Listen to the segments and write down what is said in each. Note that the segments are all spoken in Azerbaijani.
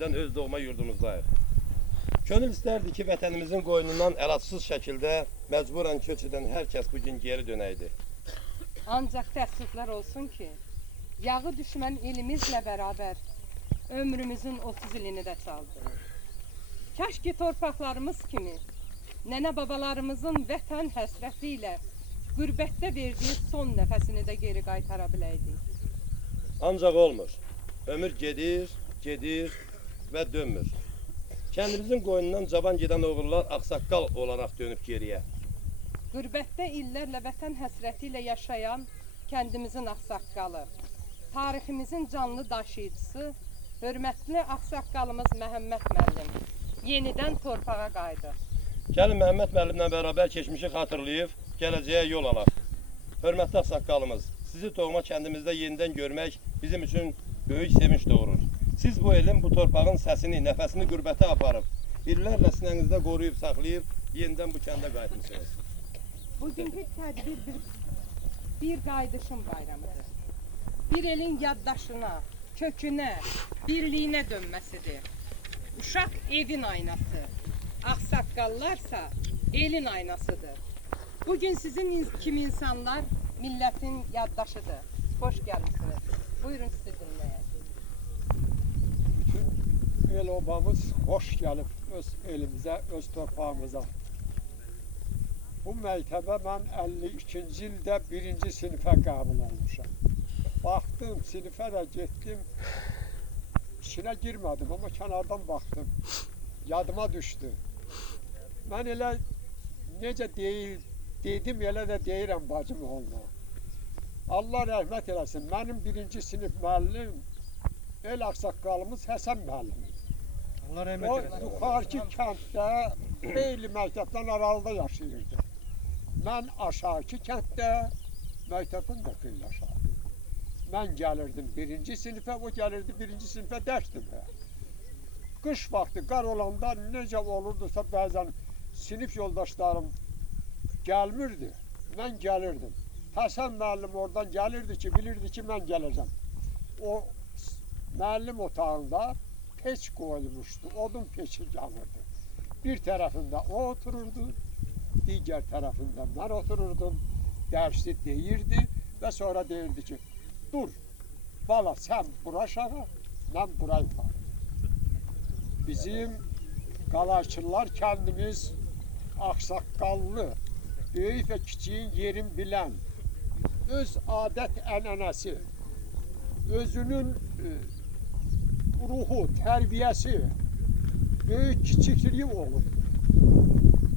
gündən öz doğma yurdumuzdayıq. Könül istərdi ki, vətənimizin qoynundan əlacsız şəkildə məcburan köç edən hər kəs bugün geri dönəydi. Ancaq təəssüflər olsun ki, yağı düşmən elimizlə bərabər ömrümüzün 30 ilini də çaldı. Kaş ki torpaqlarımız kimi, nənə babalarımızın vətən həsrəti ilə qürbətdə verdiyi son nəfəsini də geri qaytara biləydik. Ancaq olmur. Ömür gedir, gedir və dönmür. Kəndimizin qoynundan caban gedən oğullar ağsaqqal olaraq dönüb geriyə. Qürbətdə illərlə vətən həsrəti ilə yaşayan kəndimizin ağsaqqalı, tariximizin canlı daşıyıcısı, hörmətli ağsaqqalımız Məhəmməd müəllim yenidən torpağa qayıdır. Gəlin Məhəmməd müəllimlə bərabər keçmişi xatırlayıb, gələcəyə yol alaq. Hörmətli ağsaqqalımız, sizi doğma kəndimizdə yenidən görmək bizim üçün böyük sevinç doğurur. Siz bu elin, bu torpağın səsini, nəfəsini qürbətə aparıb, illərlə sinənizdə qoruyub, saxlayıb, yenidən bu kəndə qayıtmışsınız. Bugünkü tədbir bir qayıdışın bayramıdır. Bir elin yaddaşına, kökünə, birliyinə dönməsidir. Uşaq evin aynası, ağsaqqallarsa elin aynasıdır. Bugün sizin kimi insanlar millətin yaddaşıdır. Hoş gəlmişsiniz. Buyurun sizi dinləyək. Bütün el obamız hoş gəlib öz elimizə, öz torpağımıza. Bu məktəbə mən 52-ci ildə 1-ci sinifə qəbul olmuşam. Baxdım, sinifə də getdim. İçinə girmədim, amma kənardan baxdım. Yadıma düşdü. Mən elə necə dedim, elə də deyirəm bacım oğluna. Allah rəhmət eləsin, mənim 1-ci sinif müəllim, el ağsaqqalımız Həsən müəllim. Allah rəhmət O, eləsin. yuxarıki kənddə xeyli məktəbdən aralıda yaşayırdı. Mən aşağıki kənddə, məktəbdən də xeyli aşağıdı. Mən gəlirdim 1-ci sinifə, o gəlirdi 1-ci sinifə dərs deməyə. Qış vaxtı qar olanda necə olurdusa bəzən sinif yoldaşlarım gəlmirdi, mən gəlirdim. Həsən müəllim oradan gəlirdi ki, bilirdi ki, mən gələcəm. O müəllim otağında peç qoyulmuşdu, odun peçi yanırdı. Bir tərəfində o otururdu, digər tərəfində mən otururdum, dərsi deyirdi və sonra deyirdi ki, dur, bala sən bura aşağı, mən bura yuxarı. Bizim Qalayçılar kəndimiz ağsaqqallı, böyük və kiçiyin yerin bilən, öz adət ənənəsi, özünün ruhu, tərbiyəsi, böyük kiçikliyi olub.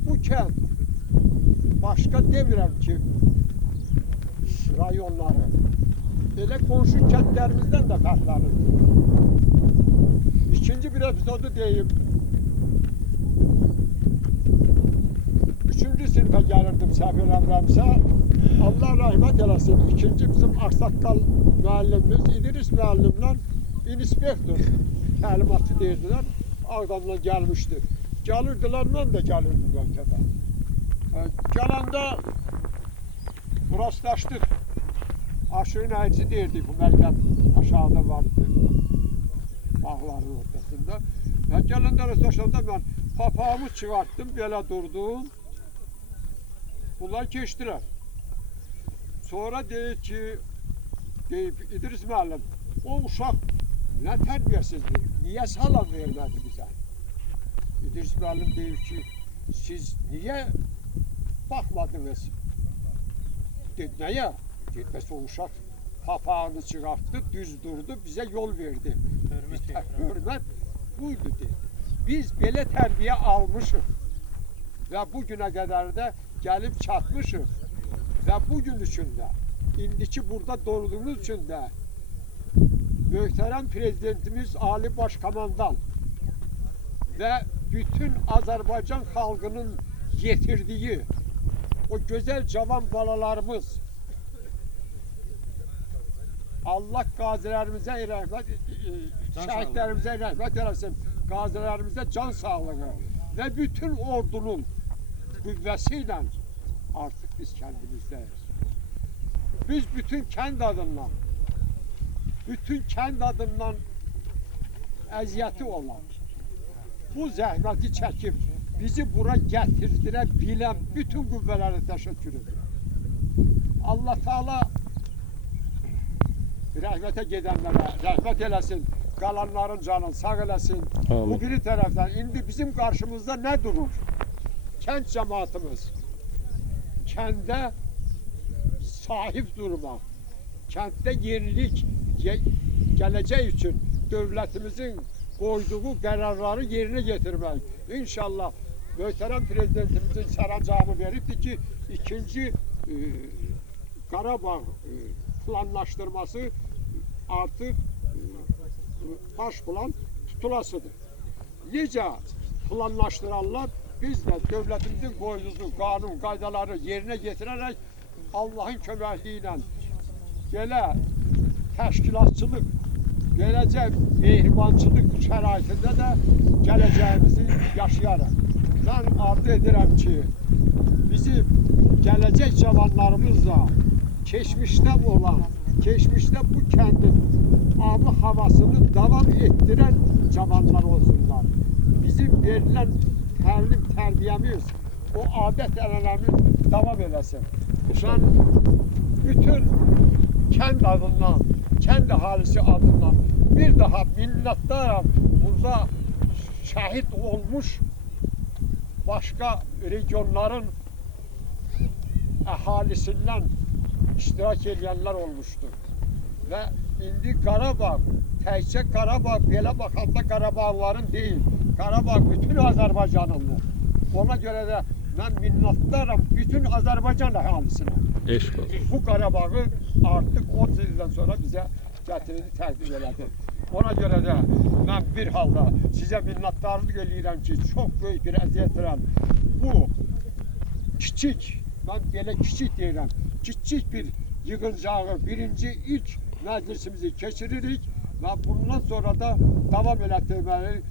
Bu kənd, başqa demirəm ki, rayonları, elə qonşu kəndlərimizdən də fərqlənir. İkinci bir epizodu deyim. 3-cü sinifə gəlirdim, səhv eləmirəmsə. Allah rəhmət eləsin. İkinci bizim ağsaqqal müəllimimiz İdris müəllimlə inspektor təlimatçı deyirdilər. Ağdamdan gəlmişdi. Gəlirdilər, mən də gəlirdim məktəbə. Gələndə rastlaşdıq. Aşırı nəyci deyirdik bu məktəb aşağıda vardı. Bağların ortasında. Mən gələndə rastlaşanda mən papağımı çıxartdım, belə durdum. Bunlar keçdilər. Sonra deyir ki, İdris müəllim, o uşaq nə tərbiyəsizdir, niyə salam vermədi bizə? İdris müəllim deyir ki, siz niyə baxmadınız? Dedi, nəyə? Dedi, o uşaq papağını çıxartdı, düz durdu, bizə yol verdi. Hörmət buydu dedi. Biz belə tərbiyə almışıq və bugünə qədər də gəlib çatmışıq və bugün üçün də, indiki burada durduğumuz üçün də möhtərəm prezidentimiz Ali Başkomandan və bütün Azərbaycan xalqının yetirdiyi o gözəl cavan balalarımız Allah qazilərimizə rəhmət, şəhidlərimizə rəhmət eləsin, qazilərimizə can sağlığı və bütün ordunun qüvvəsi ilə artıq biz kəndimizdəyik. Biz bütün kənd adından əziyyəti olan, bu zəhməti çəkib bizi bura gətirdirə bilən bütün qüvvələrə təşəkkür edirəm. Allah Taala rəhmətə gedənlərə rəhmət eləsin, qalanların canını sağ eləsin. Bu biri tərəfdən indi bizim qarşımızda nə durur? Kənd cəmaatımız kəndə sahib durmaq, kənddə yenilik gələcək üçün dövlətimizin qoyduğu qərarları yerinə yetirmək. İnşallah möhtərəm prezidentimizin sərəncamı veribdir ki, ikinci Qarabağ planlaşdırması artıq baş plan tutulasıdır. Necə planlaşdıranlar biz də dövlətimizin qoyduğu qanun, qaydaları yerinə yetirərək Allahın köməkliyi ilə belə təşkilatçılıq, beləcə mehribançılıq şəraitində də gələcəyimizi yaşayarıq. Mən arzu edirəm ki, bizim gələcək cavanlarımızla keçmişdə olan, keçmişdə bu kəndin abı havasını davam etdirən cavanlar olsunlar. Bizim verilən təlim, tərbiyəmiz, o adət-ənənəmiz davam eləsin. Mən bütün kənd adından, kənd əhalisi adından bir daha minnətdaram. Burada şəhid olmuş başqa regionların əhalisindən iştirak edənlər olmuşdur. Və indi Qarabağ, təkcə Qarabağ belə baxanda Qarabağlıların deyil, Qarabağ bütün Azərbaycanındır. Ona görə də mən minnətdaram bütün Azərbaycan əhalisinə. Eşq olsun. Bu Qarabağı artıq 30 ildən sonra bizə gətirdi, təqdim elədi. Ona görə də mən bir halda sizə minnətdarlıq eləyirəm ki, çox böyük bir əziyyət verən bu kiçik, mən belə kiçik deyirəm, kiçik bir yığıncağı birinci ilk məclisimizi keçiririk və bundan sonra da davam elətdirərik.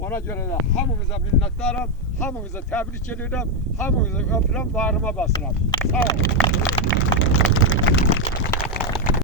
Ona görə də hamınıza minnətdaram, hamınıza təbrik edirəm, hamınızı öpürəm, bağrıma basıram. Sağ olun.